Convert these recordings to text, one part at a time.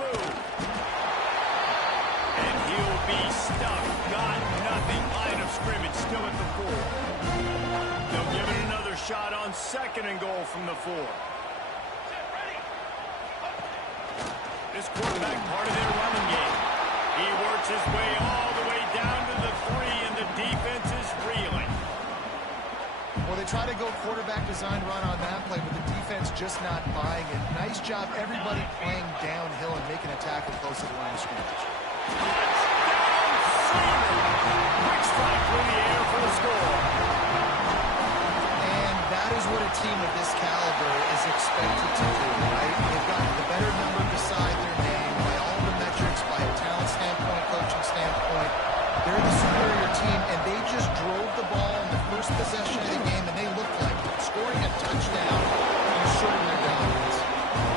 move. And he'll be stuffed. Got nothing. Line of scrimmage still at the 4. They'll give it another shot on 2nd and goal from the 4. This quarterback part of their running game. He works his way all the way down to the 3, and the defense is reeling. Well, they try to go quarterback design run on that play, but the defense just not buying it. Nice job, everybody playing downhill and making a tackle close to the line of scrimmage. Quick strike through the air for the score. And that is what a team of this caliber is expected to do, right? They've got the better number beside their name by all the metrics, by a talent standpoint, coaching standpoint. They're the superior team, and they just drove the ball in the first possession of the game, and they looked like scoring a touchdown and asserting their dominance.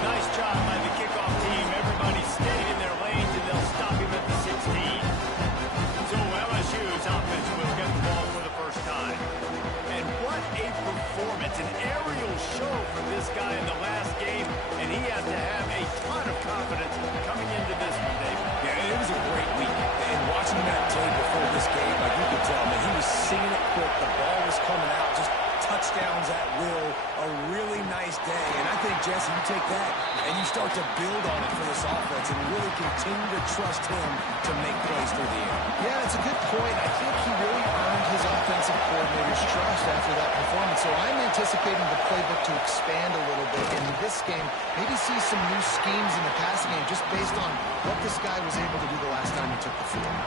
Nice job by the kickoff team. Everybody stayed in their lanes, and they'll stop him at the 16. So LSU's offense will get the ball for the first time. And what a performance, an aerial show from this guy in the last game, and he has to have a ton of confidence coming into this one, David. Yeah, it was a great week. And watching that tape before this game, like you could tell, man, he was seeing it quick. The ball was coming out, just touchdowns at will. A really nice day. And I think, Jesse, you take that and you start to build on it for this offense and really continue to trust him to make plays through the air. Yeah, it's a good point. I think he really earned his offensive coordinator's trust after that performance. So I'm anticipating the playbook to expand a little bit in this game. Maybe see some new schemes in the passing game just based on what this guy was able to do the last time he took the field.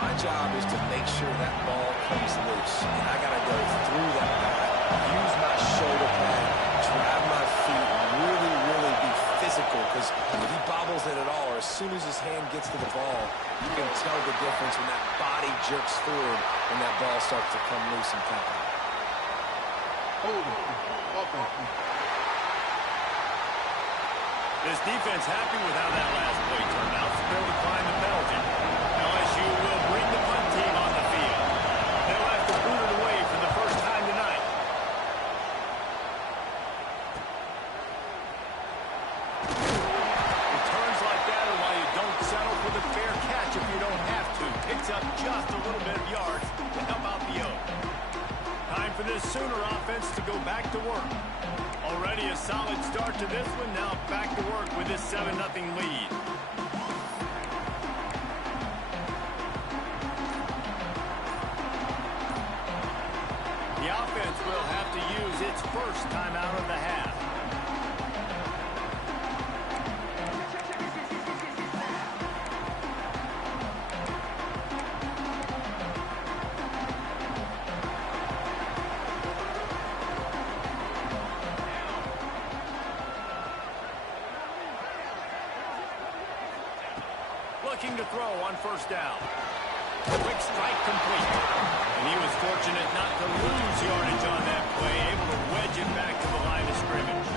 My job is to make sure that ball comes loose. And I got to go through that guy, use my shoulder pad, drive my feet, really, really be physical. Because if he bobbles it at all, or as soon as his hand gets to the ball, you can tell the difference when that body jerks forward and that ball starts to come loose and pop. This defense happy with how that last play turned out, so they'll decline the penalty. LSU will bring the punt team on the field. They'll have to boot it away for the first time tonight. Returns like that are why you don't settle for the fair catch if you don't have to. Picks up just a little bit of yards to help out the Oak. Time for this Sooner offense to go back to work. Already a solid start to this one. Now back to work with this 7-0 lead. The offense will have to use its first timeout of the half. Looking to throw on first down. Quick strike complete. And he was fortunate not to lose yardage on that play, able to wedge it back to the line of scrimmage.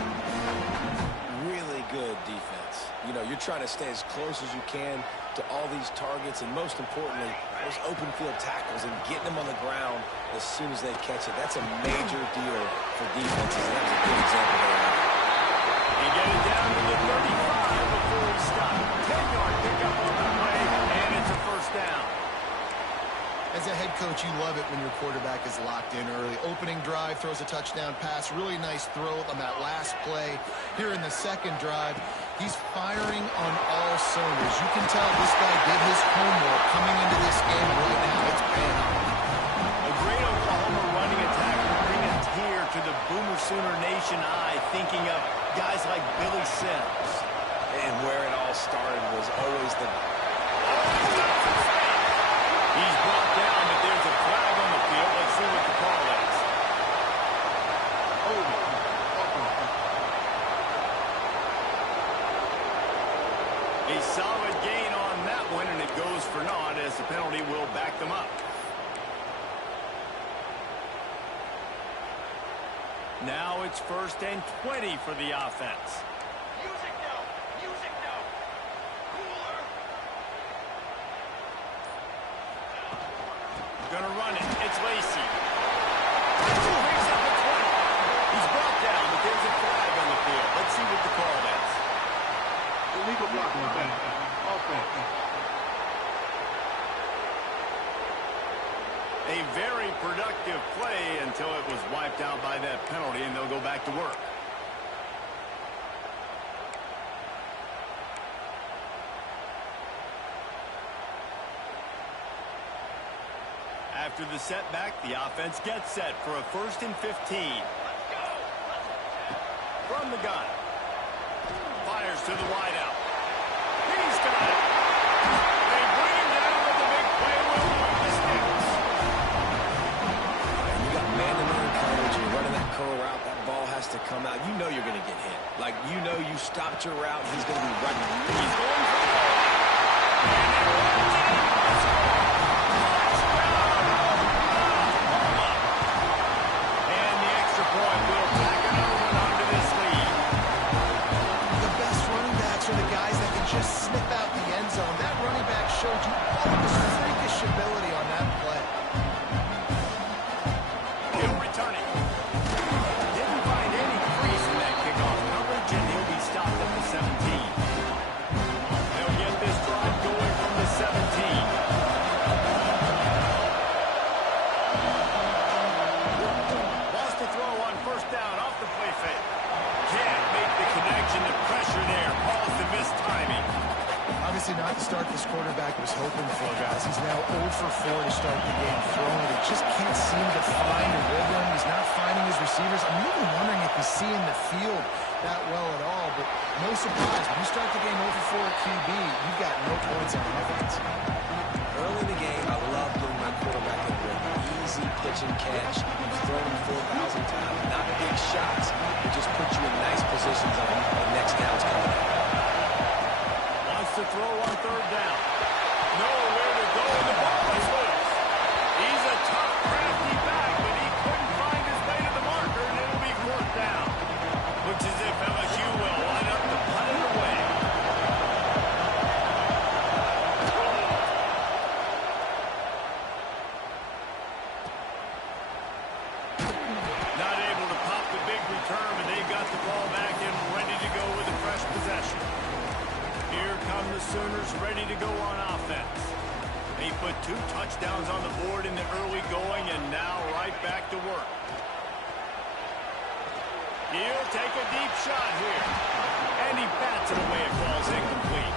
Really good defense. You know, you're trying to stay as close as you can to all these targets, and most importantly, those open field tackles and getting them on the ground as soon as they catch it. That's a major deal for defenses, and that's a good example there. He get it down to the 35 before he stopped. 10-yard pickup on the play, and it's a first down. As a head coach, you love it when your quarterback is locked in early. Opening drive, throws a touchdown pass. Really nice throw on that last play. Here in the second drive, he's firing on all cylinders. You can tell this guy did his homework coming into this game. Right now, it's paying off. A great Oklahoma running attack will bring a tear to the Boomer Sooner Nation eye, thinking of guys like Billy Sims. And where it all started was always the... He's brought down, but there's a flag on the field. Let's see what the call is. A solid gain on that one, and it goes for naught as the penalty will back them up. Now it's 1st and 20 for the offense. Gonna run it. It's Lacey. Brings up the 20. He's brought down, but there's a flag on the field. Let's see what the call is. Illegal blocking. Offense. A very productive play until it was wiped out by that penalty, and they'll go back to work. After the setback, the offense gets set for a 1st and 15. From the gun. Fires to the wideout. He's got it. They bring him down, but the big play will move the sticks. You got man-to-man coverage. You're running that curl route. That ball has to come out. You know you're going to get hit. Like, you know you stopped your route. He's going to be right. He's going for the ball. And it runs in. And the extra point will pack another one onto this lead. The best running backs are the guys that can just snip out the end zone. That running back showed you all of his freakish ability on that play. He'll return it. Didn't find any crease in that kickoff coverage, and he'll be stopped at the 17. They'll get this drive going from the 17. Lost the throw on 1st down off the play fake. Can't make the connection. The pressure there caused the missed timing. Obviously not the start this quarterback was hoping for, guys. He's now 0 for 4 to start the game throwing it. He just can't seem to find a rhythm. He's not finding his receivers. I'm even wondering if he's seeing the field that well at all. But no surprise, when you start the game 0 for 4 at QB, you've got no points on offense. Early in the game, I love getting my quarterback in a easy pitch and catch. You've thrown him 4,000 times. Not big shots, but just put you in nice positions on the next down's coming up. Wants to throw on 3rd down. Nowhere to go, and the ball is loose. He's a tough, crafty back, but he couldn't find his way to the marker, and it'll be 4th down. Looks as if LSU will line up to punt it away. Not able to pop the big return, but they got the ball back and ready to go with a fresh possession. Here come the Sooners ready to go on offense. They put 2 touchdowns on the board in the early going, and now right back to work. He'll take a deep shot here. And he bats it away. It falls incomplete.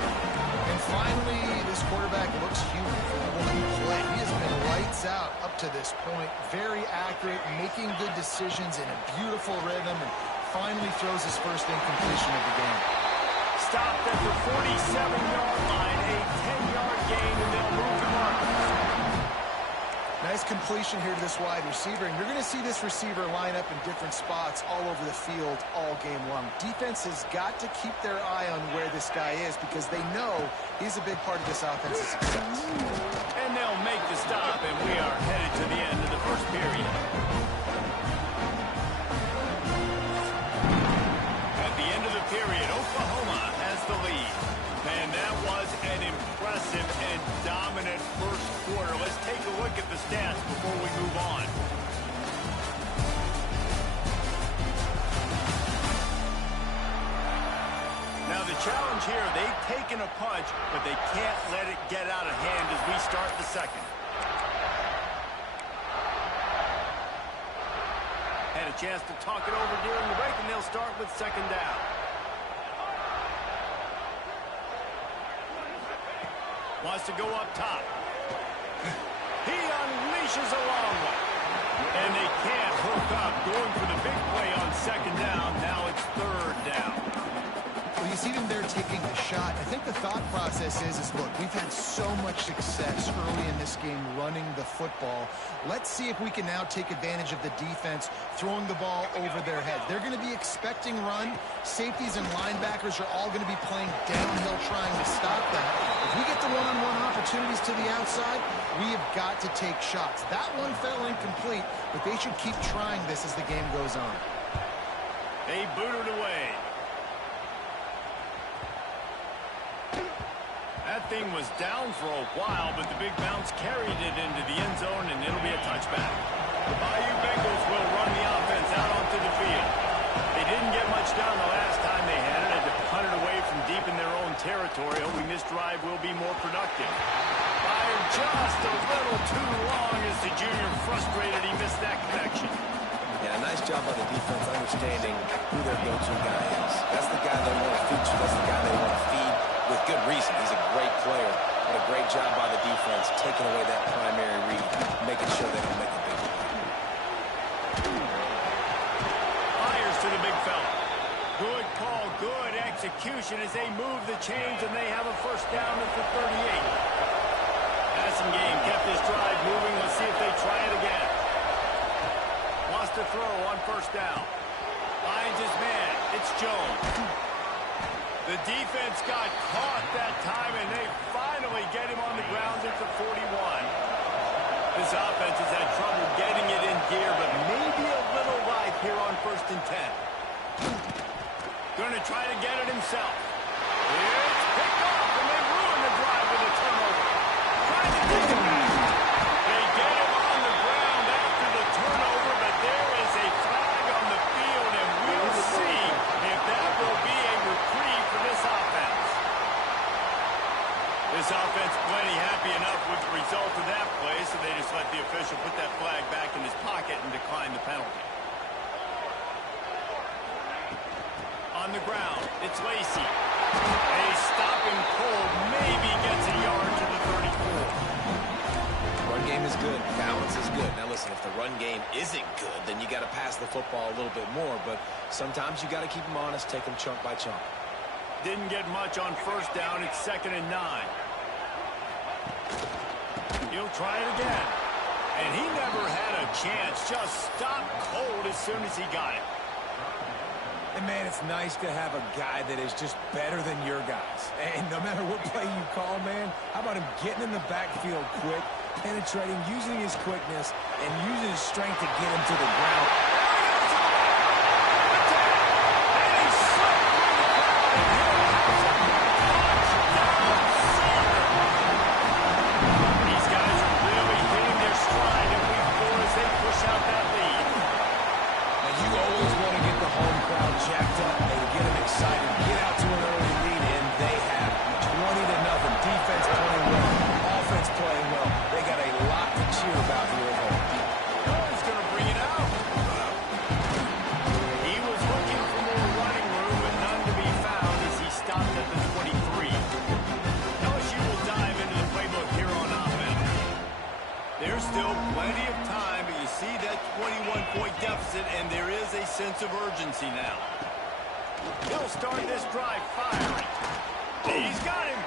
And finally, this quarterback looks human for one play. He has been lights out up to this point. Very accurate, making good decisions in a beautiful rhythm, and finally throws his first incompletion of the game. Stopped at the 47-yard line, a 10-yard gain, and they'll move the markers. Nice completion here to this wide receiver, and you're going to see this receiver line up in different spots all over the field all game long. Defense has got to keep their eye on where this guy is because they know he's a big part of this offense's success. And they'll make the stop, and we are headed to the end of the first period. At the end of the period, Oklahoma has the lead. Man, that was an impressive and dominant first quarter. Let's take a look at the stats before we move on. Now the challenge here, they've taken a punch, but they can't let it get out of hand as we start the second. Had a chance to talk it over during the break, and they'll start with 2nd down. Wants to go up top. He unleashes a long one. And they can't hook up. Going for the big play on 2nd down. Now it's 3rd down. Well, you see them there taking a shot. I think the thought process is look, we've had so much success early in this game running the football. Let's see if we can now take advantage of the defense throwing the ball over their heads. They're going to be expecting run. Safeties and linebackers are all going to be playing downhill trying to stop that. If we get the one-on-one opportunities to the outside, we have got to take shots. That one fell incomplete, but they should keep trying this as the game goes on. They boot it away. That thing was down for a while, but the big bounce carried it into the end zone, and it'll be a touchback. The Bayou Bengals will run the offense out onto the field. They didn't get much down the last time they had it to punt it away from deep in their own territory, hoping this drive will be more productive. Fired just a little too long as the junior frustrated he missed that connection. Yeah, nice job by the defense understanding who their go-to guy is. That's the guy they want to feature. That's the guy they want to feed with good reason. He's a great player. But a great job by the defense taking away that primary read, making sure they don't make a big play. Fires to the big fella. Good call, good execution as they move the chains and they have a first down at the 38. Passing game kept this drive moving. Let's see if they try it again. Wants to throw on first down. Finds his man. It's Jones. The defense got caught that time, and they finally get him on the ground at the 41. This offense has had trouble getting it in gear, but maybe a little life here on 1st and 10. Going to try to get it himself. It's picked off, and they ruin the drive with a turnover. Trying to take it back. They get him on the ground after the turnover, but there is a flag on the field, and we'll see if that will be a reprieve for this offense. This offense plenty happy enough with the result of that play, so they just let the official put that flag back in his pocket and decline the penalty. On the ground, it's Lacey. A stopping cold maybe gets a yard to the 34. Run game is good. Balance is good. Now listen, if the run game isn't good, then you got to pass the football a little bit more. But sometimes you got to keep them honest, take them chunk by chunk. Didn't get much on first down. It's 2nd and 9. He'll try it again. And he never had a chance. Just stopped cold as soon as he got it. And, man, it's nice to have a guy that is just better than your guys. And no matter what play you call, man, how about him getting in the backfield quick, penetrating, using his quickness, and using his strength to get him to the ground. These guys are really hitting their stride in week 4 as they push out that lead. And you always want to get the home crowd jacked up and get them excited, get out to an early lead, and they have 20-0. Defense playing well, offense playing well. They got a lot to cheer about here at home. He's going to bring it out. He was looking for more running room, but none to be found as he stopped at the 23. LSU will dive into the playbook here on offense. There's still plenty of time, but you see that 21-point deficit, and there is a sense of urgency now. He'll start this drive firing. He's got him.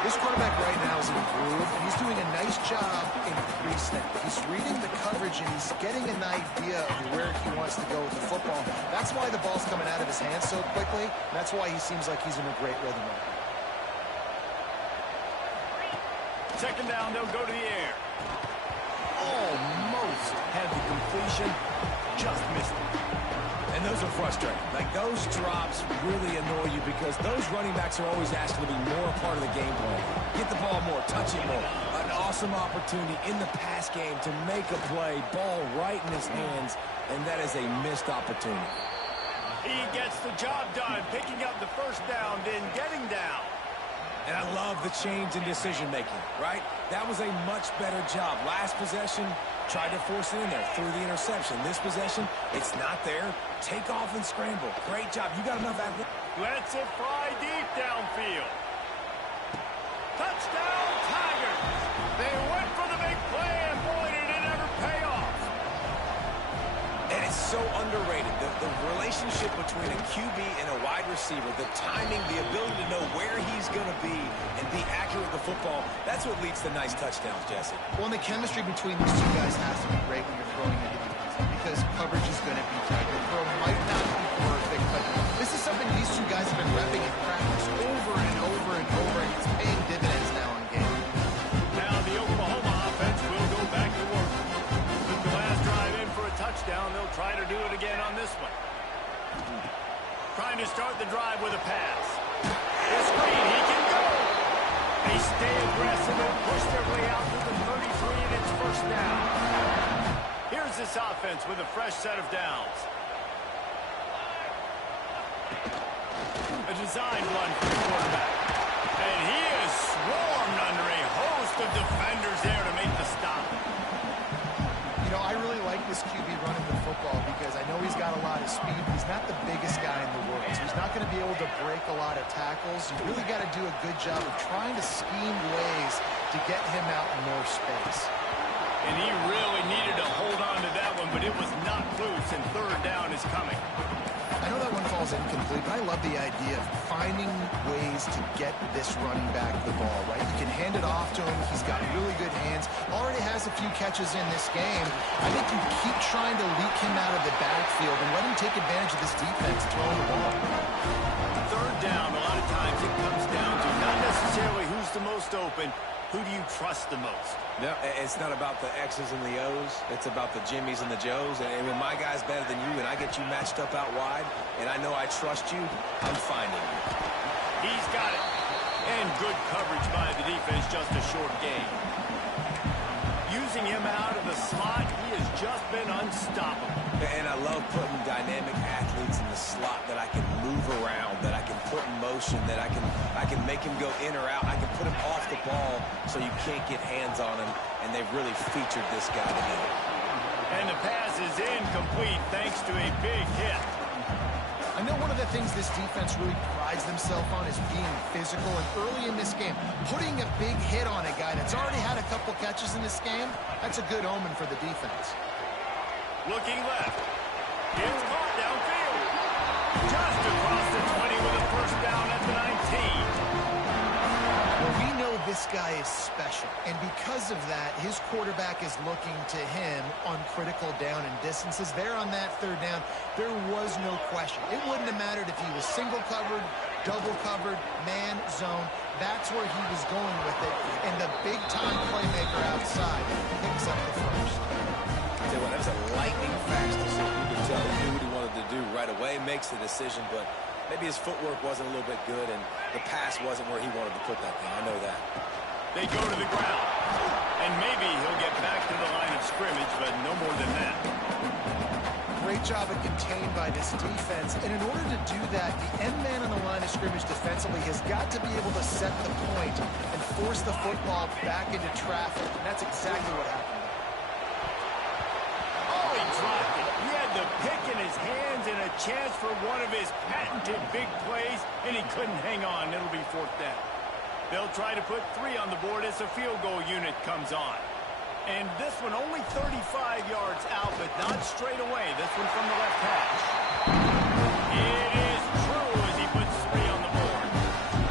This quarterback right now is in a groove, and he's doing a nice job in pre-snap. He's reading the coverage, and he's getting an idea of where he wants to go with the football. That's why the ball's coming out of his hands so quickly. That's why he seems like he's in a great rhythm right now. 2nd down, they'll go to the air. Almost had the completion, just missed it. And those are frustrating. Like, those drops really annoy you because those running backs are always asking to be more a part of the game plan. Get the ball more, touch it more. An awesome opportunity in the pass game to make a play, ball right in his hands, and that is a missed opportunity. He gets the job done, picking up the first down, then getting down. And I love the change in decision-making, right? That was a much better job. Last possession, tried to force it in there, threw the interception. This possession, it's not there. Take off and scramble. Great job. You got enough athletic. Lets it fly deep downfield. Touchdown, Tigers. They went for the big play, and boy, did it ever pay off. And it's so underrated. The relationship between a QB and a wide receiver, the timing, the ability to know where he's going to be and be accurate with the football, that's what leads to nice touchdowns, Jesse. Well, and the chemistry between these two guys has to be great when you're throwing into defense because coverage is going to be tight. The throw might not be perfect, but this is something these two guys have been repping in practice over and over and over, and it's paying dividends now in game. Now the Oklahoma offense will go back to work. Took the last drive in for a touchdown. They'll try to do it again on this one. Trying to start the drive with a pass. This screen, he can go. They stay aggressive and push their way out to the 33, and it's first down. Here's this offense with a fresh set of downs. A designed run for the quarterback. And he is swarmed under a host of defenders there to make the stop. You know, I really like this QB running the football because I know he's got a lot of speed, but he's not the biggest guy in the world. So he's not going to be able to break a lot of tackles. You really got to do a good job of trying to scheme ways to get him out in more space. And he really needed to hold on to that one, but it was not loose, and third down is coming. I know that one falls incomplete, but I love the idea of finding ways to get this running back the ball, right? You can hand it off to him. He's got really good hands. Already has a few catches in this game. I think you keep trying to leak him out of the backfield and let him take advantage of this defense throwing the ball. Third down, a lot of times it comes down to not necessarily who's the most open, who do you trust the most? No, it's not about the X's and the O's. It's about the Jimmies and the Joes. And when my guy's better than you and I get you matched up out wide and I know I trust you, I'm finding you. He's got it. And good coverage by the defense, just a short gain. Using him out of the slot, he has just been unstoppable. And I love putting dynamic athletes in the slot that I can move around, that I can put in motion, that I can make him go in or out. I can put him off the ball so you can't get hands on him, and they've really featured this guy today. And the pass is incomplete thanks to a big hit. I know one of the things this defense really prides themselves on is being physical, and early in this game, putting a big hit on a guy that's already had a couple catches in this game, that's a good omen for the defense. Looking left. It's caught downfield. Just across the 20 with a first down at the 19. Well, we know this guy is special, and because of that, his quarterback is looking to him on critical down and distances. There on that third down, there was no question. It wouldn't have mattered if he was single covered, double covered, man, zone. That's where he was going with it, and the big-time playmaker outside picks up the first. That was a lightning fast decision. You could tell he knew what he wanted to do right away, makes the decision, but maybe his footwork wasn't a little bit good, and the pass wasn't where he wanted to put that thing. I know that. They go to the ground, and maybe he'll get back to the line of scrimmage, but no more than that. Great job of contained by this defense, and in order to do that, the end man on the line of scrimmage defensively has got to be able to set the point and force the football back into traffic, and that's exactly what happened. Oh, he dropped it. He had the pick in his hands and a chance for one of his patented big plays, and he couldn't hang on. It'll be fourth down. They'll try to put 3 on the board as the field goal unit comes on. And this one only 35 yards out, but not straight away. This one from the left hash. It is true as he puts 3 on the board.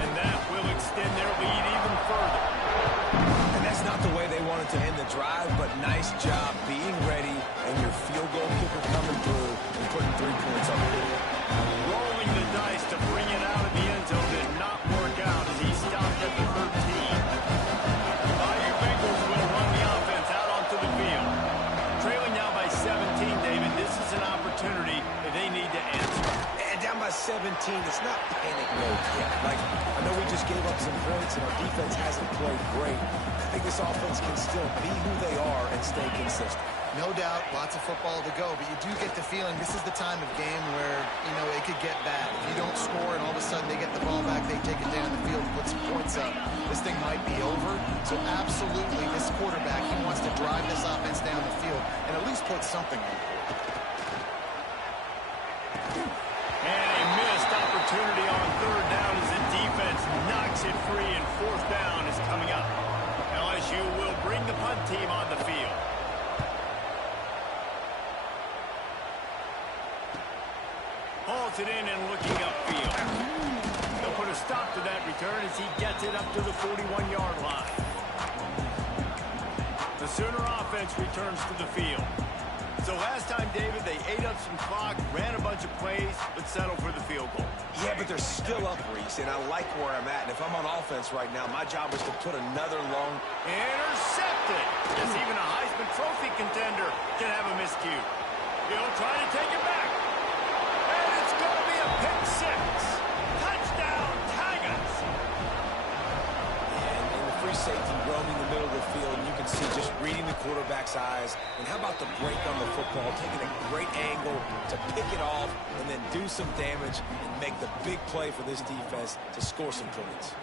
And that will extend their lead even further. And that's not the way they wanted to end the drive, but nice job being ready and your field goal kicker coming through and putting 3 points on the board. Rolling the dice to bring it out of the end zone did not work out as he stopped at the 13. Your Bengals will run the offense out onto the field. Trailing now by 17, David. This is an opportunity that they need to answer. And down by 17, it's not panic mode yet. Like, I know we just gave up some points and our defense hasn't played great. I think this offense can still be who they are and stay consistent. No doubt, lots of football to go, but you do get the feeling this is the time of game where, you know, it could get bad. If you don't score and all of a sudden they get the ball back, they take it down the field, put some points up, this thing might be over. So absolutely, this quarterback, he wants to drive this offense down the field and at least put something on it. And a missed opportunity on third down as the defense knocks it free, and fourth down is coming up. LSU will bring the punt team on the field. Hauls it in and looking upfield. They'll put a stop to that return as he gets it up to the 41-yard line. The Sooner offense returns to the field. So last time, David, they ate up some clock, ran a bunch of plays, but settled for the field goal. Yeah, but they're still up, Reese, and I like where I'm at. And if I'm on offense right now, my job is to put another long... Intercepted! Yes, even a Heisman Trophy contender can have a miscue. He'll try to take it back. And it's going to be a pick six. Touchdown, Tigers! And the free safety roaming the middle of the field, and you can see just reading the quarterback's eyes. And how about the break on the football, taking a great angle to pick it off and then do some damage and make the big play for this defense to score some points.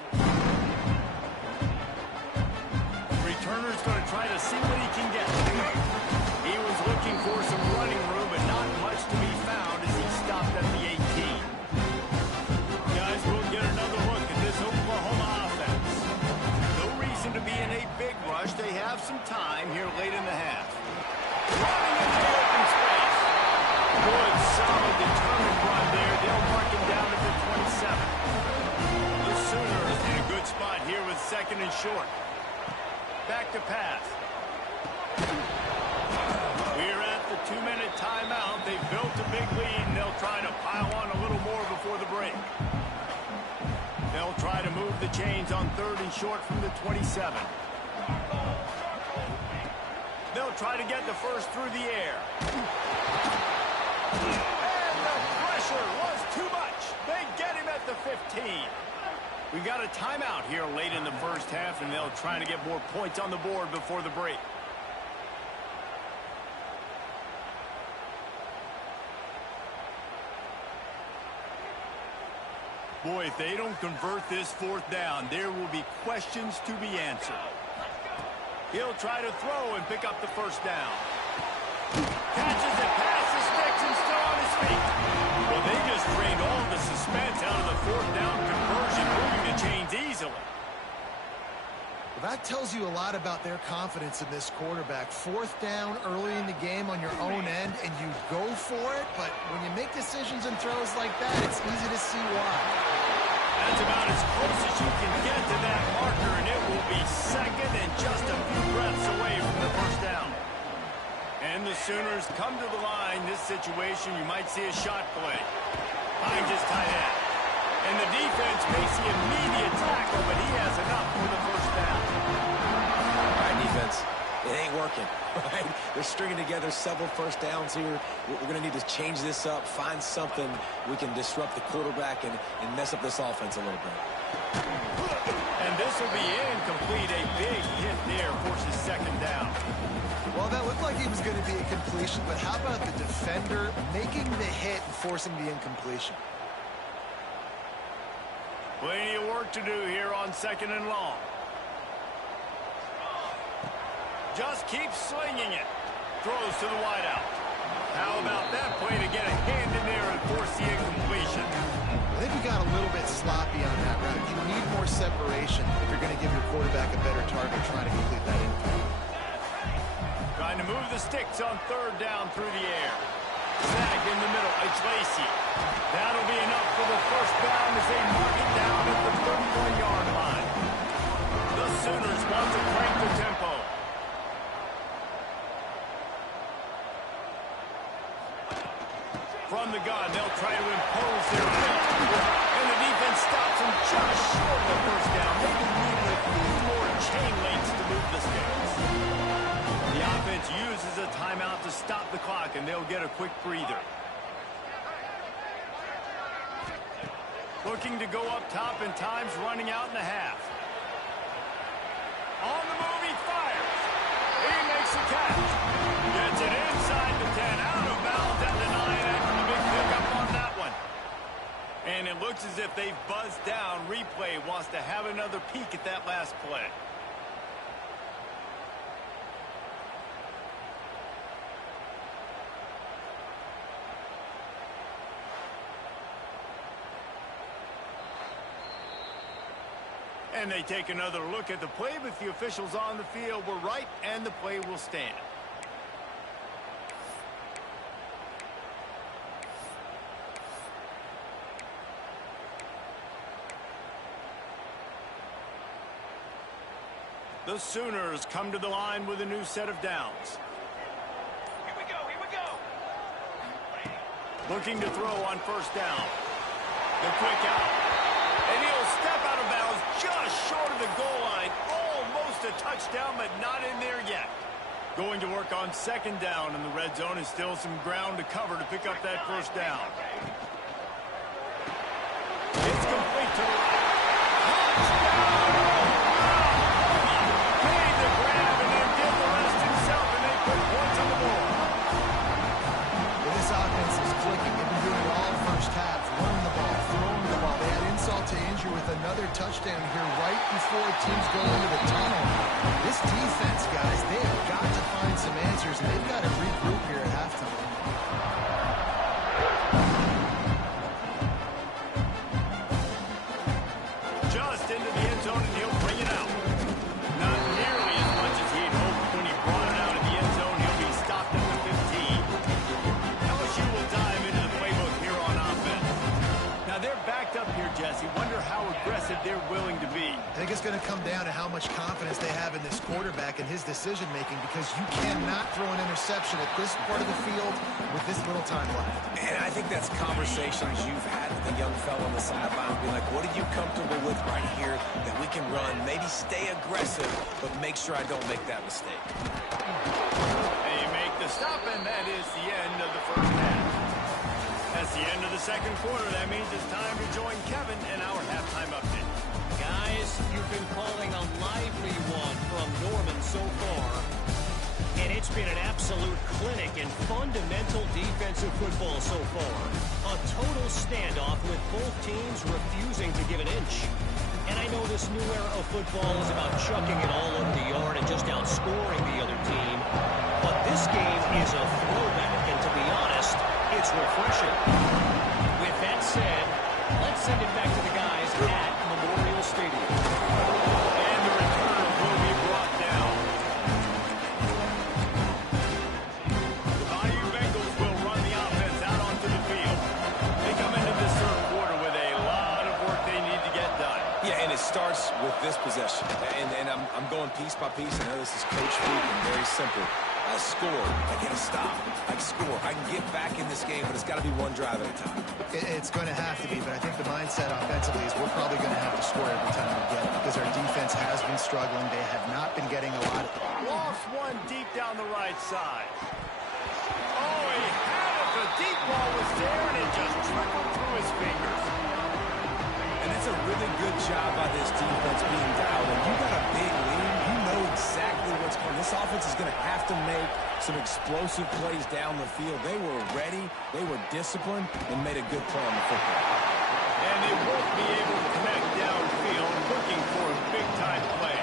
Returner's going to try to see what he can get. He was looking for some running room, but not much to be found as he stopped at the 18. Guys, we'll get another look at this Oklahoma offense. No reason to be in a big rush. They have some time here late in the half. Running into the open space. Good, solid, determined run there. They'll mark him down at the 27. The Sooners in a good spot here with 2nd and short. Back to pass. We're at the 2-minute timeout. They've built a big lead, and they'll try to pile on a little more before the break. They'll try to move the chains on 3rd and short from the 27. They'll try to get the first through the air. And the pressure was too much. They get him at the 15. We got a timeout here late in the first half, and they'll try to get more points on the board before the break. Boy, if they don't convert this 4th down, there will be questions to be answered. He'll try to throw and pick up the first down. Catches it past the sticks and still on his feet. Well, they just drained all the suspense out of the 4th down conversion, moving the chains easily. Well, that tells you a lot about their confidence in this quarterback. 4th down early in the game on your own end, and you go for it, but when you make decisions and throws like that, it's easy to see why. That's about as close as you can get to that marker, and it will be 2nd and just a few breaths away from the first down. And the Sooners come to the line. This situation, you might see a shot play. Finds his tight end. And the defense makes the immediate tackle, but he has enough for the first down. All right, defense. It ain't working, right? They're stringing together several first downs here. We're going to need to change this up, find something we can disrupt the quarterback and mess up this offense a little bit. And this will be incomplete. A big hit there forces 2nd down. Well, that looked like he was going to be a completion, but how about the defender making the hit and forcing the incompletion? Plenty of work to do here on 2nd and long. Just keeps slinging it. Throws to the wideout. How about that play to get a hand in there and force the incompletion? I think we got a little bit sloppy on that route. You need more separation if you're going to give your quarterback a better target trying to complete that incomplete. Trying to move the sticks on 3rd down through the air. Sagged in the middle. It's Lacey. That'll be enough for the first down as they mark it down at the 31-yard line. The Sooners want to crank the tempo. From the gun, they'll try to impose their will. And the defense stops them just short of the first down. Maybe needed a few more chain links to move the sticks. The offense uses a timeout to stop the clock, and they'll get a quick breather. Looking to go up top, and time's running out in the half. On the move, he fires. He makes the catch. Gets it inside the 10, out of bounds at the 9 after the big pickup on that one. And it looks as if they've buzzed down. Replay wants to have another peek at that last play. And they take another look at the play, but the officials on the field were right, and the play will stand. The Sooners come to the line with a new set of downs. Here we go, here we go. Looking to throw on first down. The quick out. And he'll step out of bounds just short of the goal line. Almost a touchdown, but not in there yet. Going to work on 2nd down, and the red zone is still some ground to cover to pick up that first down. It's complete to the right. Touchdown! before teams go into the tunnel. This defense, guys, they have got to find some answers, and they've got to regroup here at halftime. Just into the end zone, and he'll bring it out. Not nearly as much as he'd hoped when he brought it out of the end zone. He'll be stopped at the 15. LSU will dive into the playbook here on offense. Now they're backed up here, Jesse. Wonder how aggressive they're willing to be. I think it's going to come down to how much confidence they have in this quarterback and his decision-making, because you cannot throw an interception at this part of the field with this little time left. And I think that's conversations you've had with the young fellow on the sideline, being like, what are you comfortable with right here that we can run? Maybe stay aggressive, but make sure I don't make that mistake. They make the stop, and that is the end of the first half. That's the end of the second quarter. That means it's time to join Kevin in our halftime update. Guys, you've been calling a lively one from Norman so far. And it's been an absolute clinic in fundamental defensive football so far. A total standoff with both teams refusing to give an inch. And I know this new era of football is about chucking it all over the yard and just outscoring the other team. But this game is a throwback, and to be honest, it's refreshing. With that said, let's send it back to the guys at Memorial Stadium. And the return will be brought down. The Bayou Bengals will run the offense out onto the field. They come into this third quarter with a lot of work they need to get done. Yeah, and it starts with this possession. And I'm going piece by piece. I know this is coach speaking, very simple. I score. I get a stop. I score. I can get back in this game, but it's got to be one drive at a time. It's going to have to be, but I think the mindset offensively is we're probably going to have to score every time we get it, because our defense has been struggling. They have not been getting a lot of it. Lost one deep down the right side. Oh, he had it. The deep ball was there, and it just trickled through his fingers. And it's a really good job by this defense being dialed in. You got a big lead. You know exactly what's coming. This offense is going to have to make some explosive plays down the field. They were ready, they were disciplined, and made a good play on the football. And they won't be able to connect downfield, looking for a big-time play.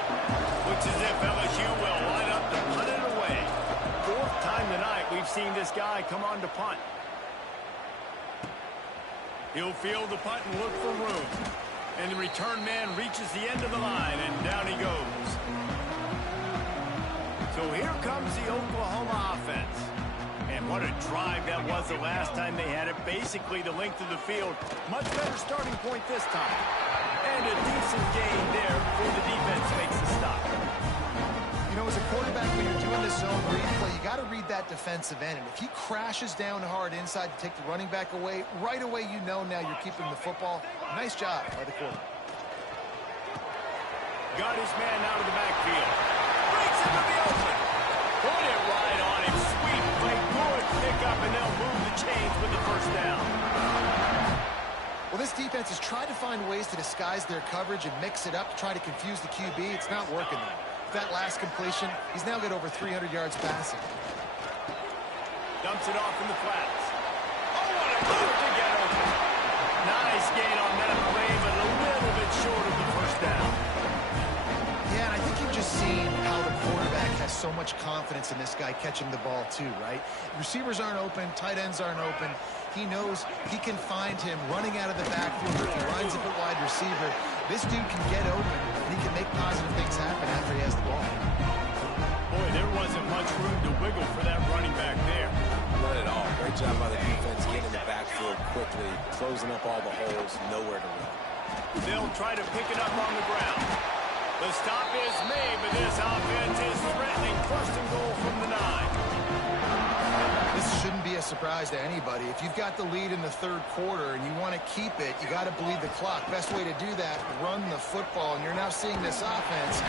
Looks as if LSU will line up to punt it away. Fourth time tonight we've seen this guy come on to punt. He'll field the punt and look for room. And the return man reaches the end of the line, and down he goes. So here comes the Oklahoma offense. And what a drive that was the last time they had it. Basically the length of the field. Much better starting point this time. And a decent gain there before the defense makes the stop. You know, as a quarterback, when you're doing this zone read play, you got to read that defensive end. And if he crashes down hard inside to take the running back away, right away you know now you're keeping the football. Nice job by the quarterback. Got his man out of the backfield. Breaks into the open. Put it right on him. Sweet play. Good pickup, and they'll move the chains with the first down. Well, this defense has tried to find ways to disguise their coverage and mix it up to try to confuse the QB. It's not working though. That last completion, he's now got over 300 yards passing. Dumps it off in the flats. Oh, what a move to get open. Nice gain on that play, but a little bit short of the first down. Yeah, and I think you've just seen how the quarterback has so much confidence in this guy catching the ball too, right? Receivers aren't open, tight ends aren't open. He knows he can find him running out of the backfield. If he lines up a wide receiver, this dude can get open, and he can make positive things happen after he has the ball. Boy, there wasn't much room to wiggle for that running back there. Not at all. Great job by the defense getting in the backfield quickly, closing up all the holes, nowhere to run. They'll try to pick it up on the ground. The stop is made, but this offense is threatening first and goal from the 9. This shouldn't be a surprise to anybody. If you've got the lead in the third quarter and you want to keep it, you got to bleed the clock. Best way to do that, run the football. And you're now seeing this offense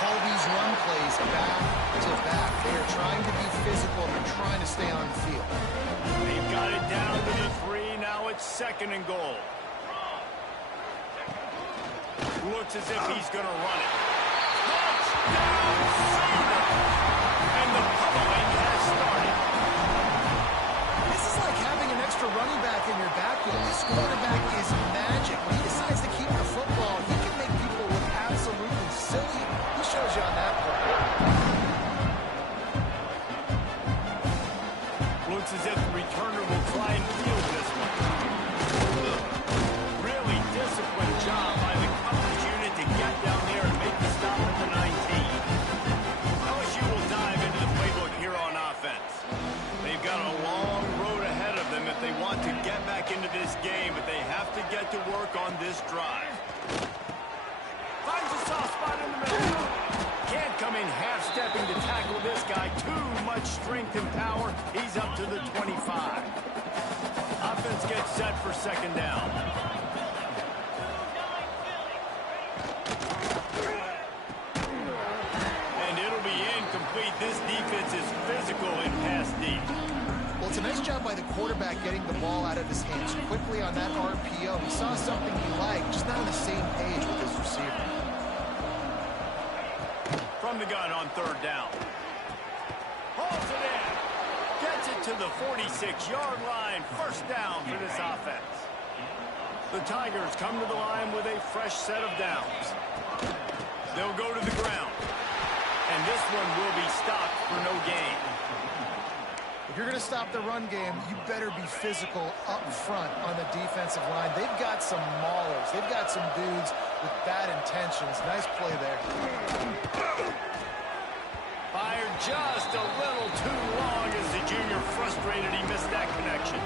call these run plays back to back. They are trying to be physical, and they're trying to stay on the field. They've got it down to the 3. Now it's second and goal. Looks as if he's going to run it. Touchdown, Sooner! And the pummeling has started. This is like having an extra running back in your backfield. This quarterback is magic. When he decides to keep the football, he can make people look absolutely much strength and power, he's up to the 25. Offense gets set for second down. And it'll be incomplete. This defense is physical in pass deep. Well, it's a nice job by the quarterback getting the ball out of his hands quickly on that RPO. He saw something he liked, just not on the same page with his receiver. From the gun on third down. Holds it in. Gets it to the 46-yard line. First down for this offense. The Tigers come to the line with a fresh set of downs. They'll go to the ground. And this one will be stopped for no gain. If you're going to stop the run game, you better be physical up front on the defensive line. They've got some maulers. They've got some dudes with bad intentions. Nice play there. Fired just a little too long as the junior frustrated. He missed that connection.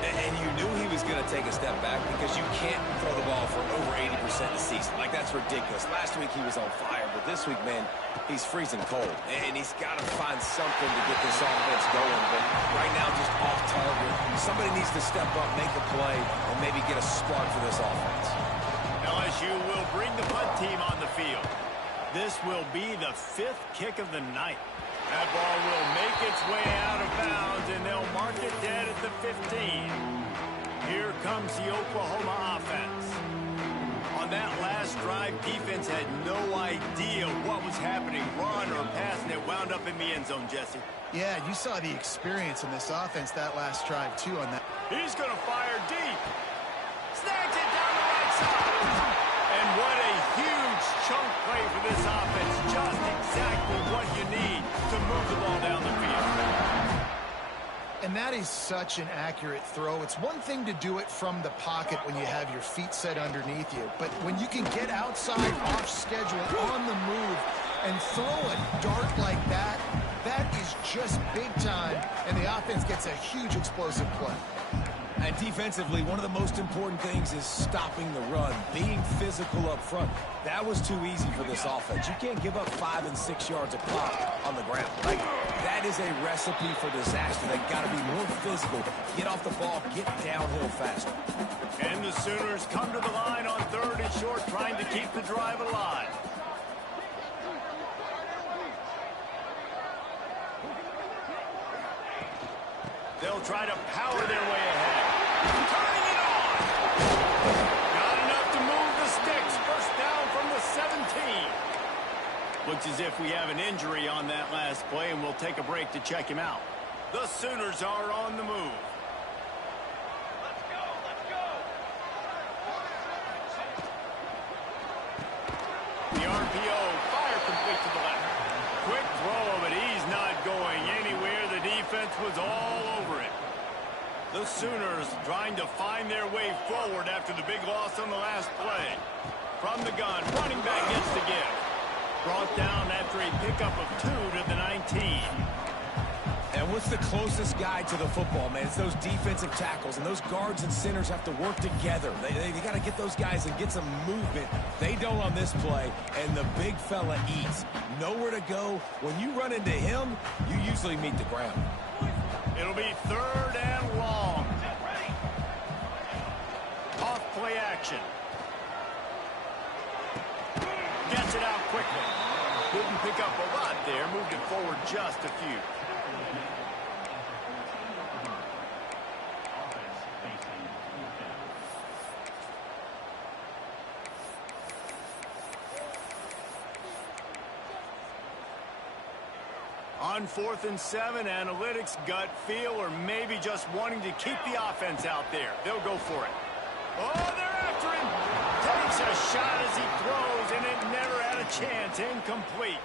And you knew he was going to take a step back because you can't throw the ball for over 80% of the season. Like, that's ridiculous. Last week he was on fire, but this week, man, he's freezing cold. And he's got to find something to get this offense going. But right now, just off target. Somebody needs to step up, make a play, and maybe get a spark for this offense. LSU will bring the punt team on the field. This will be the 5th kick of the night. That ball will make its way out of bounds, and they'll mark it dead at the 15. Here comes the Oklahoma offense. On that last drive, defense had no idea what was happening, run or pass, and it wound up in the end zone, Jesse. Yeah, you saw the experience in this offense that last drive, too, on that. He's going to fire deep. Snags it down the right side. And what a huge chunk play for this offense. Just exactly what you need to move the ball down the field. And that is such an accurate throw. It's one thing to do it from the pocket when you have your feet set underneath you. But when you can get outside, off schedule, on the move, and throw a dart like that, that is just big time. And the offense gets a huge explosive play. And defensively, one of the most important things is stopping the run, being physical up front. That was too easy for this offense. You can't give up 5 and 6 yards a pop on the ground. Like, that is a recipe for disaster. They've got to be more physical, get off the ball, get downhill faster. And the Sooners come to the line on third and short, trying to keep the drive alive. They'll try to power their way ahead. Turning it on. Got enough to move the sticks. First down from the 17. Looks as if we have an injury on that last play, and we'll take a break to check him out. The Sooners are on the move. Let's go, let's go. The RPO, fire complete to the left. Quick throw, but he's not going anywhere. The defense was all over it. The Sooners trying to find their way forward after the big loss on the last play. From the gun, running back gets the give. Brought down after a pickup of 2 to the 19. And what's the closest guy to the football, man? It's those defensive tackles, and those guards and centers have to work together. They got to get those guys and get some movement. They don't on this play, and the big fella eats. Nowhere to go. When you run into him, you usually meet the ground. It'll be 3rd and long. Off play action. Gets it out quickly. Didn't pick up a lot there. Moved it forward just a few. On 4th and 7, analytics, gut feel, or maybe just wanting to keep the offense out there. They'll go for it. Oh, they're after him. Takes a shot as he throws, and it never had a chance. Incomplete.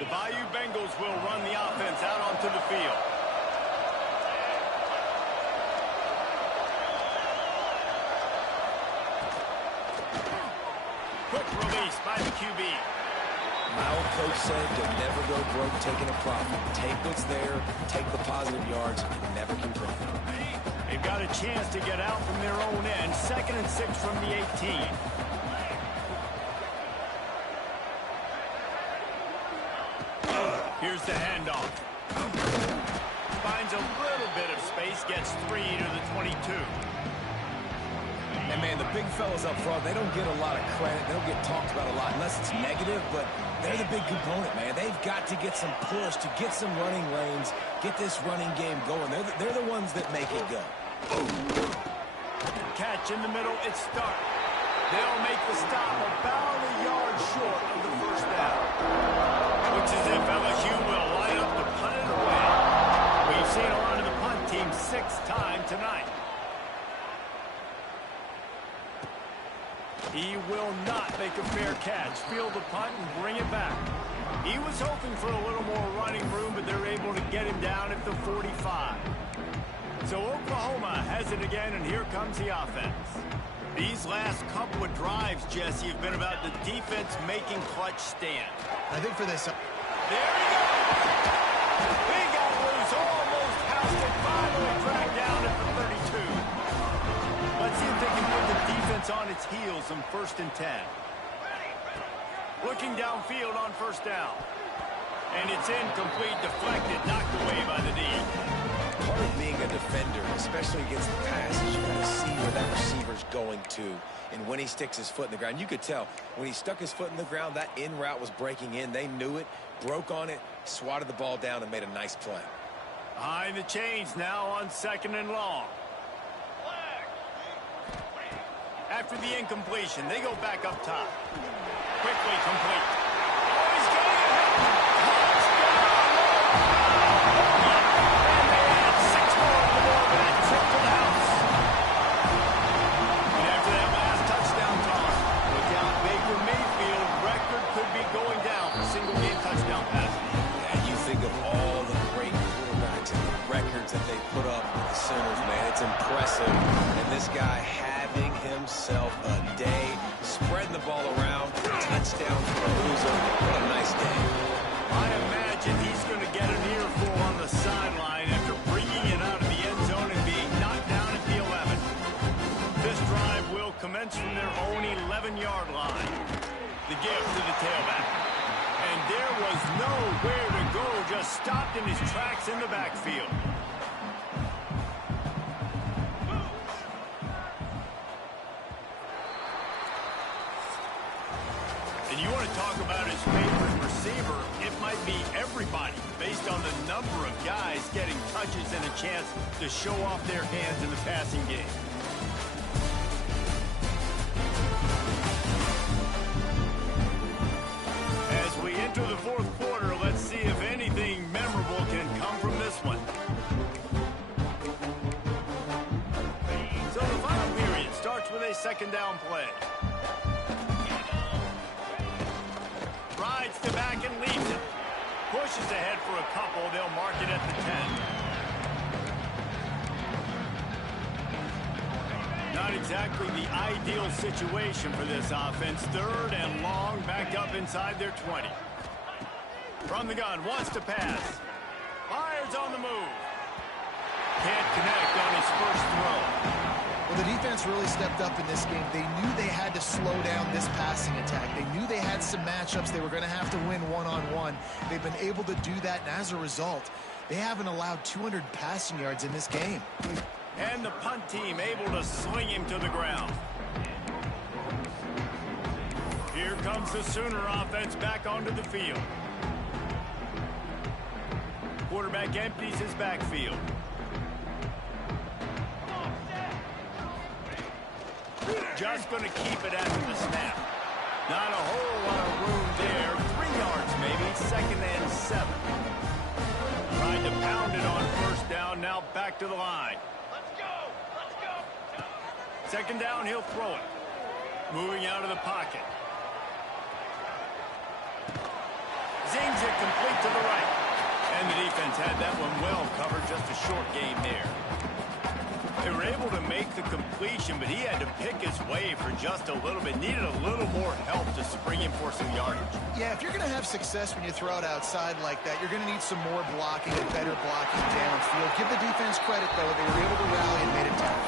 The Bayou Bengals will run the offense out onto the field. Quick release by the QB. My old coach said to never go broke taking a profit. Take what's there, take the positive yards, and never complain. They've got a chance to get out from their own end. 2nd and 6 from the 18. Here's the handoff. Finds a little bit of space, gets 3 to the 22. And, man, the big fellas up front, they don't get a lot of credit. They don't get talked about a lot unless it's negative, but they're the big component, man. They've got to get some push, to get some running lanes, get this running game going. They're the ones that make it go. Catch in the middle, it's Stark. They'll make the stop about a yard short of the first down. Looks as if LSU will line up to punt it away. We've seen a lot of the punt team 6 times tonight. He will not make a fair catch. Field the punt and bring it back. He was hoping for a little more running room, but they're able to get him down at the 45. So Oklahoma has it again, and here comes the offense. These last couple of drives, Jesse, have been about the defense making clutch stand. I think for this... There he goes! He got loose, almost housed it, finally dragged down at the 32. Let's see if they can put the defense on its heels on 1st and 10. Looking downfield on 1st down. And it's incomplete, deflected, knocked away by the D. Part of being a defender, especially against the pass, is you got to see where that receiver's going to. And when he sticks his foot in the ground, you could tell when he stuck his foot in the ground, that in route was breaking in. They knew it, broke on it, swatted the ball down, and made a nice play. Behind the chains now on 2nd and long. After the incompletion, they go back up top. Quickly complete. Oh, he's getting it. And they add 6 more on the board with that trip to the house. And after that last touchdown toss, look out, Baker Mayfield record could be going down for single-game touchdown passes. And you think of all the great quarterbacks and the records that they put up with the Sooners, man. It's impressive. And this guy having himself a day, spreading the ball around, touchdown for Luzon. What a nice day. I imagine he's going to get an earful on the sideline after bringing it out of the end zone and being knocked down at the 11. This drive will commence from their own 11-yard line. The give to the tailback. And there was nowhere to go, just stopped in his tracks in the backfield. And you want to talk about his favorite receiver, it might be everybody, based on the number of guys getting touches and a chance to show off their hands in the passing game. As we enter the 4th quarter, let's see if anything memorable can come from this one. So the final period starts with a 2nd down play. Rides to back and leaves it. Pushes ahead for a couple. They'll mark it at the 10. Not exactly the ideal situation for this offense. 3rd and long, back up inside their 20. From the gun, wants to pass. Fires on the move. Can't connect on his first throw. Well, the defense really stepped up in this game. They knew they had to slow down this passing attack. They knew they had some matchups they were going to have to win one-on-one. They've been able to do that, and as a result, they haven't allowed 200 passing yards in this game. And the punt team able to sling him to the ground. Here comes the Sooner offense back onto the field. Quarterback empties his backfield. Just going to keep it after the snap. Not a whole lot of room there. 3 yards maybe. 2nd and 7. Tried to pound it on 1st down. Now back to the line. Let's go! Let's go! 2nd down, he'll throw it. Moving out of the pocket. Zings it complete to the right. And the defense had that one well covered. Just a short game there. They were able to make the completion, but he had to pick his way for just a little bit. Needed a little more help to spring him for some yardage. Yeah, if you're going to have success when you throw it outside like that, you're going to need some more blocking and better blocking downfield. Give the defense credit, though. They were able to rally and made it tough.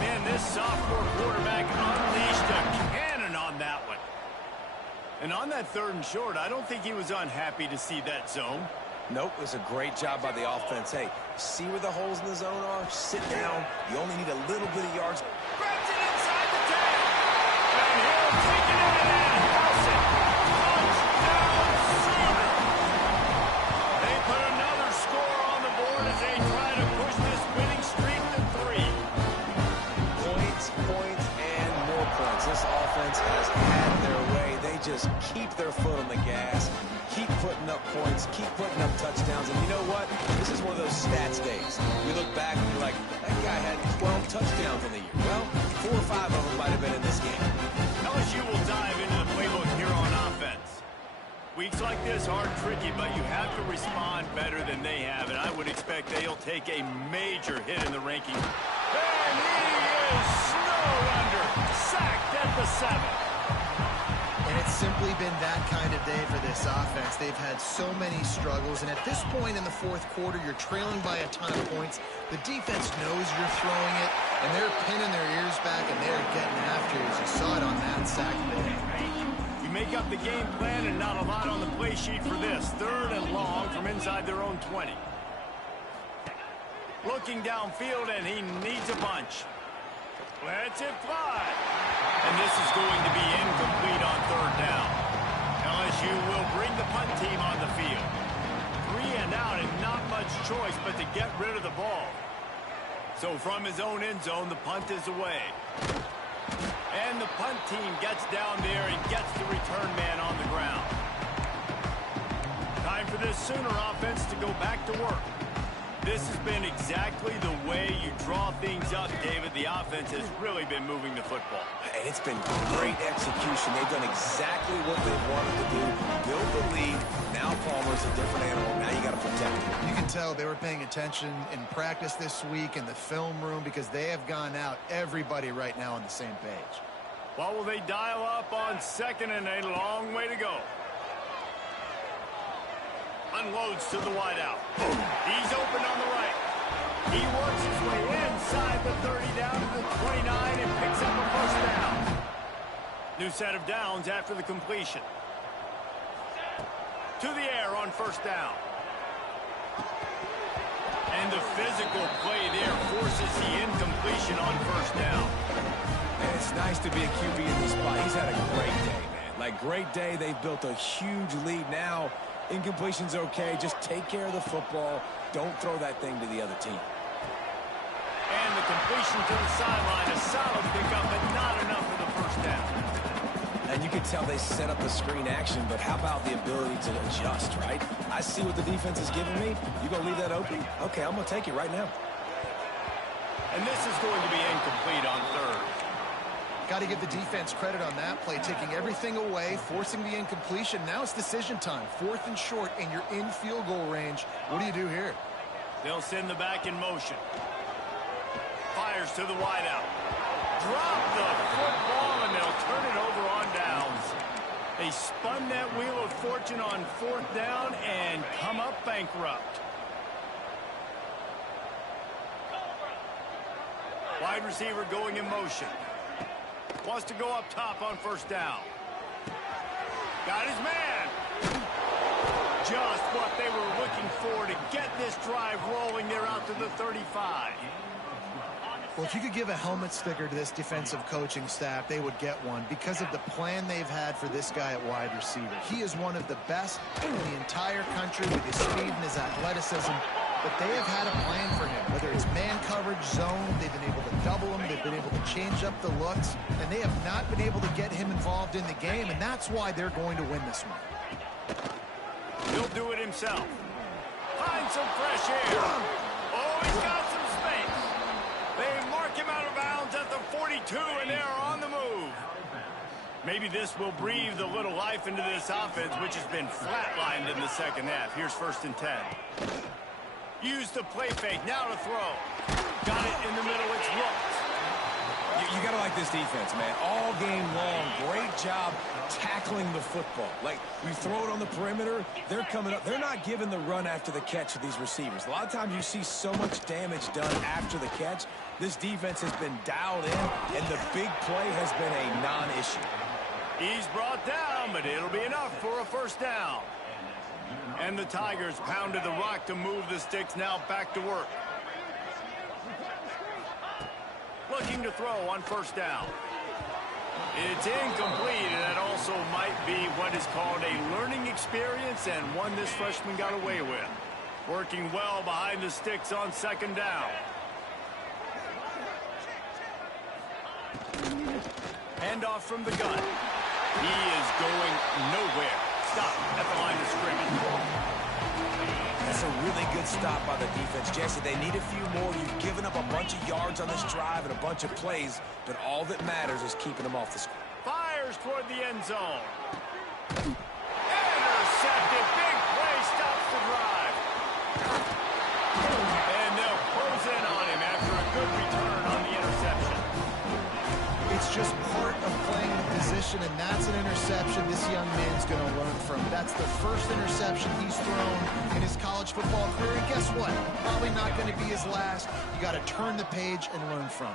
Man, this sophomore quarterback unleashed a cannon on that one. And on that 3rd and short, I don't think he was unhappy to see that zone. Nope, it was a great job by the offense. Hey, see where the holes in the zone are? Sit down. You only need a little bit of yards. Grabs it inside the 10. And he'll take it in and house it. Touchdown, Sooner. They put another score on the board as they try to push this winning streak to 3. Points, and more points. This offense has had their way. They just keep their foot on the gas, keep putting up points, keep putting up touchdowns. And you know what? This is one of those stats days. We look back and you're like, that guy had 12 touchdowns in the year. Well, 4 or 5 of them might have been in this game. LSU will dive into the playbook here on offense. Weeks like this are tricky, but you have to respond better than they have, and I would expect they'll take a major hit in the rankings. And he is snowed under, sacked at the 7. And it's simply been that kind of day for this offense. They've had so many struggles, and at this point in the fourth quarter, you're trailing by a ton of points. The defense knows you're throwing it, and they're pinning their ears back, and they're getting after you, as you saw it on that sack day. You make up the game plan and not a lot on the play sheet for this. 3rd and long from inside their own 20. Looking downfield, and he needs a bunch. Lets it fly. And this is going to be incomplete on 3rd down. LSU will bring the punt team on the field. 3 and out, and not much choice but to get rid of the ball. So from his own end zone, the punt is away. And the punt team gets down there and gets the return man on the ground. Time for this Sooner offense to go back to work. This has been exactly the way you draw things up, David. The offense has really been moving the football. And it's been great execution. They've done exactly what they wanted to do. Build the lead. Now Palmer's a different animal. Now you got to protect him. You can tell they were paying attention in practice this week in the film room, because they have gone out, everybody right now on the same page. What will they dial up on 2nd and a long way to go? Unloads to the wideout. He's open on the right. He works his way inside the 30 down to the 29 and picks up a 1st down. New set of downs after the completion. To the air on 1st down. And the physical play there forces the incompletion on 1st down. And it's nice to be a QB in this spot. He's had a great day, man. Like, great day. They've built a huge lead now. Incompletion's okay. Just take care of the football. Don't throw that thing to the other team. And the completion to the sideline. A solid pickup, but not enough for the 1st down. And you can tell they set up the screen action, but how about the ability to adjust, right? I see what the defense is giving me. You going to leave that open? Okay, I'm going to take it right now. And this is going to be incomplete on 3rd. Got to give the defense credit on that play, taking everything away, forcing the incompletion. Now it's decision time. 4th and short, and you're in field goal range. What do you do here? They'll send the back in motion. Fires to the wideout. Drop the football, and they'll turn it over on downs. They spun that wheel of fortune on 4th down and come up bankrupt. Wide receiver going in motion. Wants to go up top on 1st down. Got his man. Just what they were looking for to get this drive rolling. They're out to the 35. Well, if you could give a helmet sticker to this defensive coaching staff, they would get one, because of the plan they've had for this guy at wide receiver. He is one of the best in the entire country with his speed and his athleticism. But they have had a plan for him, whether it's man coverage, zone. They've been able to double him. They've been able to change up the looks. And they have not been able to get him involved in the game, and that's why they're going to win this one. He'll do it himself. Find some fresh air. Oh, he's got some space. They mark him out of bounds at the 42, and they're on the move. Maybe this will breathe a little life into this offense, which has been flatlined in the 2nd half. Here's 1st and 10. Use the play fake. Now to throw. Got it in the middle. It's looked. You got to like this defense, man. All game long, great job tackling the football. Like, we throw it on the perimeter, they're coming up. They're not giving the run after the catch to these receivers. A lot of times you see so much damage done after the catch. This defense has been dialed in, and the big play has been a non-issue. He's brought down, but it'll be enough for a 1st down. And the Tigers pounded the rock to move the sticks, now back to work. Looking to throw on first down. It's incomplete, and that also might be what is called a learning experience, and one this freshman got away with. Working well behind the sticks on second down. Handoff from the gun. He is going nowhere. Stop at the line of scrimmage. That's a really good stop by the defense. Jesse, they need a few more. You've given up a bunch of yards on this drive and a bunch of plays, but all that matters is keeping them off the score. Fires toward the end zone. Intercepted. Big play stops the drive. And they'll close in on him after a good return on the interception. It's just part of playing the position, and that's an interception this young man's going to learn from. That's the first interception he's thrown in his college football career, and guess what? Probably not going to be his last. You got to turn the page and learn from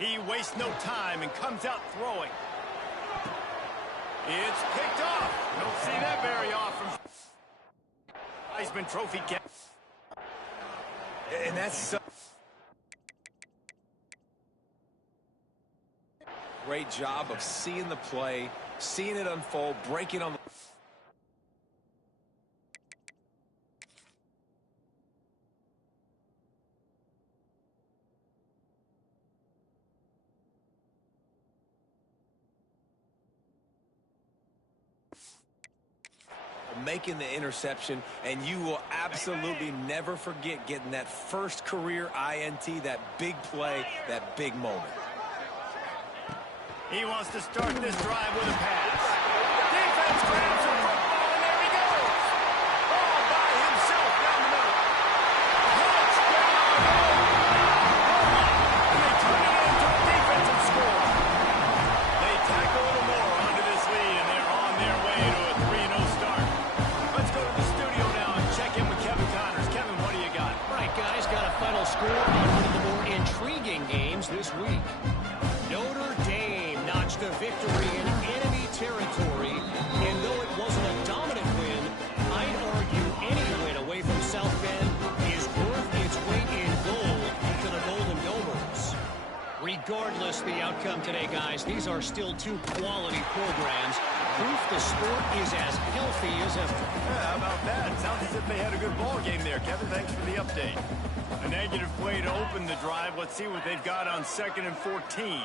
it. He wastes no time and comes out throwing. It's picked off. Don't see that very often. Heisman Trophy cap. And that's great job of seeing the play, seeing it unfold, breaking on the... making the interception, and you will absolutely never forget getting that first career INT, that big play, that big moment. He wants to start this drive with a pass. Defense grabs the football, and there he goes. All by himself down the middle. Touchdown! And they turn it into a defensive score. They tack a little more onto this lead, and they're on their way to a 3-0 start. Let's go to the studio now and check in with Kevin Connors. Kevin, what do you got? All right, guys, got a final score on one of the more intriguing games this week. Notre Dame notched a victory in enemy territory, and though it wasn't a dominant win, I'd argue any win away from South Bend is worth its weight in gold to the Golden Domers. Regardless the outcome today, guys, these are still two quality programs. Proof the sport is as healthy as ever. Yeah, how about that? Sounds as if they had a good ball game there, Kevin. Thanks for the update. A negative play to open the drive. Let's see what they've got on 2nd and 14.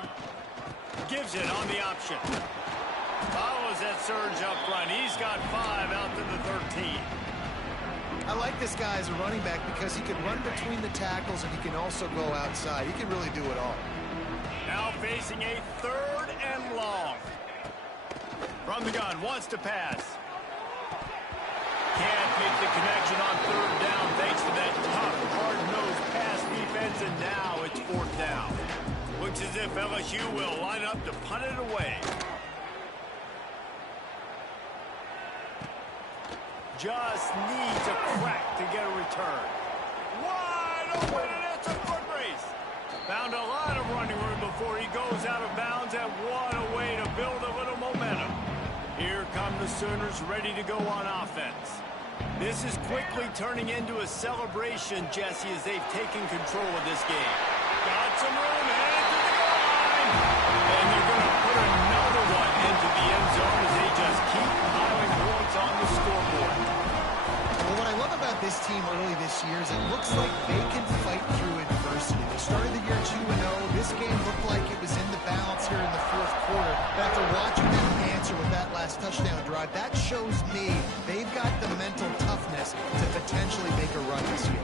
Gives it on the option. Follows that surge up front. He's got 5 out to the 13. I like this guy as a running back because he can run between the tackles and he can also go outside. He can really do it all. Now facing a 3rd and long. From the gun, wants to pass. Can't make the connection on 3rd down thanks to that tough, hard-nosed pass defense, and now it's 4th down. Looks as if LSU will line up to punt it away. Just needs a crack to get a return. Wide open, and it's a foot race. Found a lot of running room before he goes out of bounds, and what a way to build a little momentum. Here come the Sooners ready to go on offense. This is quickly turning into a celebration, Jesse, as they've taken control of this game. Got some room, headed to the goal line. And they're going to put another one into the end zone as they just keep piling points on the scoreboard. Well, what I love about this team early this year is it looks like they can fight through adversity. They started the year 2-0. This game looked like it was in the balance here in the 4th quarter. But after watching them answer with that last touchdown drive, that shows me they've got the mental toughness to potentially make a run this year.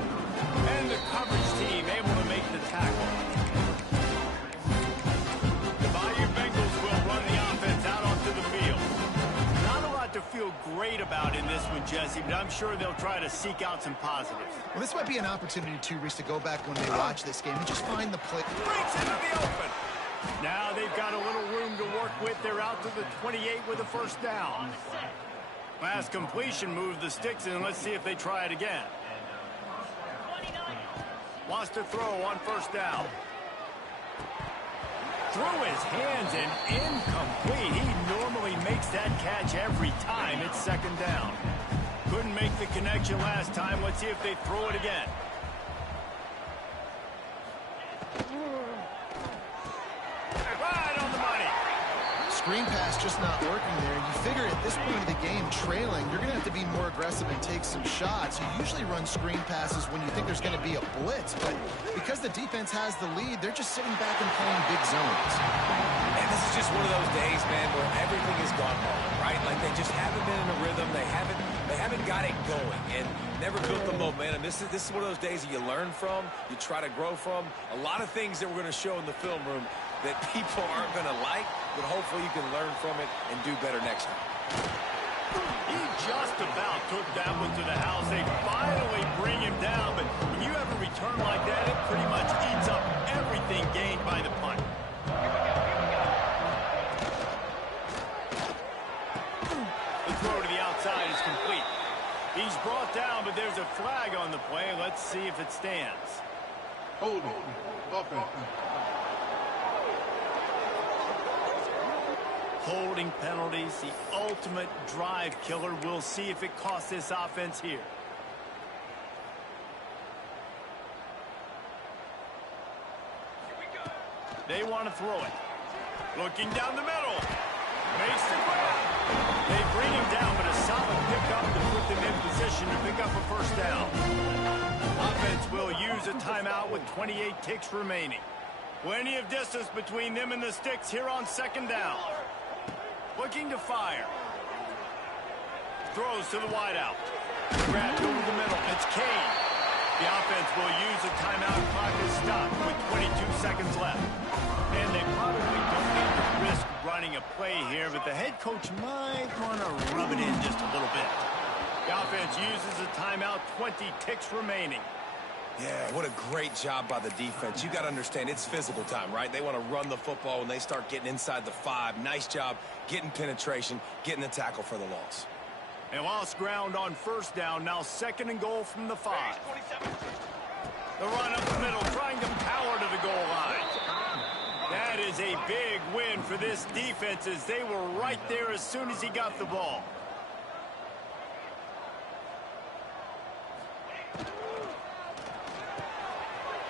And the coverage team able to make the tackle. The Bayou Bengals will run the offense out onto the field. Not a lot to feel great about in this one, Jesse, but I'm sure they'll try to seek out some positives. Well, this might be an opportunity, too, Reese, to go back when they watch this game and just find the play. Breaks into the open. Now they've got a little room to work with. They're out to the 28 with a 1st down. Last completion moved the sticks in. Let's see if they try it again. Wants to throw on 1st down. Through his hands and incomplete. He normally makes makes that catch every time it's second down. Couldn't make the connection last time. Let's see if they throw it again. Right on the money. Screen pass just not working there. You figure at this point of the game, trailing, you're going to have to be more aggressive and take some shots. You usually run screen passes when you think there's going to be a blitz, but because the defense has the lead, they're just sitting back and playing big zones. And this is just one of those days, man, where everything has gone wrong, right? Like they just haven't been in a rhythm. They haven't got it going and never built the momentum. This is one of those days that you learn from, you try to grow from. A lot of things that we're going to show in the film room that people aren't going to like, but hopefully you can learn from it and do better next time. He just about took that one to the house. They finally bring him down, but when you have a return like that, it pretty much eats up everything gained by the punt. The throw to the outside is complete. He's brought down, but there's a flag on the play. Let's see if it stands. Hold on. Offense. Holding penalties, the ultimate drive killer. We'll see if it costs this offense here. They want to throw it. Looking down the middle. Makes the grab. They bring him down, but a solid pickup to put them in position to pick up a first down. Offense will use a timeout with 28 ticks remaining. Plenty of distance between them and the sticks here on second down. Looking to fire. Throws to the wideout. Grabbed over the middle. It's Kane. The offense will use a timeout. Clock is stopped with 22 seconds left. And they probably don't need to risk running a play here, but the head coach might want to rub it in just a little bit. The offense uses a timeout. 20 ticks remaining. Yeah, what a great job by the defense. You got to understand, it's physical time, right? They want to run the football when they start getting inside the 5. Nice job getting penetration, getting the tackle for the loss. They lost ground on first down. Now second and goal from the 5. The run up the middle, trying to power to the goal line. That is a big win for this defense as they were right there as soon as he got the ball.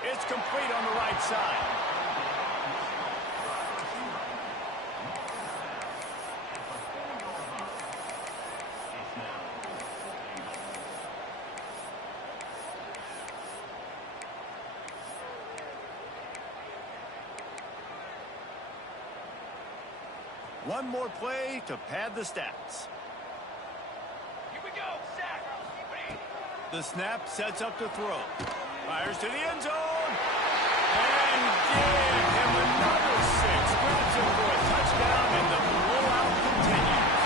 It's complete on the right side. One more play to pad the stats. Here we go, sack. The snap sets up to throw. Fires to the end zone. And give him another 6. Grabs him for a touchdown, and the blowout continues.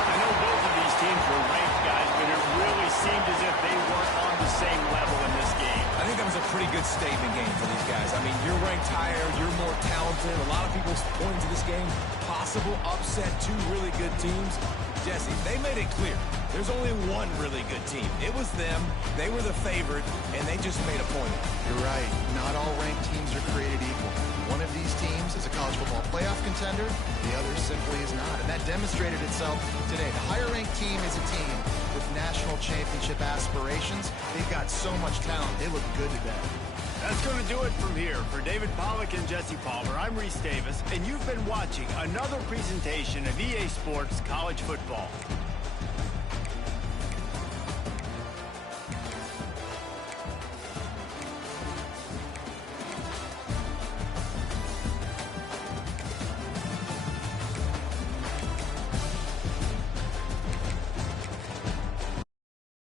I know both of these teams were ranked, guys, but it really seemed as if they weren't on the same level in this game. I think that was a pretty good statement game for these guys. I mean, you're ranked higher, you're more talented. A lot of people point to this game, possible upset, 2 really good teams. Jesse, they made it clear. There's only one really good team. It was them. They were the favorite, and they just made a point of it. You're right. Not all ranked teams are created equal. One of these teams is a college football playoff contender. The other simply is not. And that demonstrated itself today. The higher-ranked team is a team with national championship aspirations. They've got so much talent. They look good today. That's going to do it from here. For David Pollack and Jesse Palmer, I'm Reese Davis, and you've been watching another presentation of EA Sports College Football.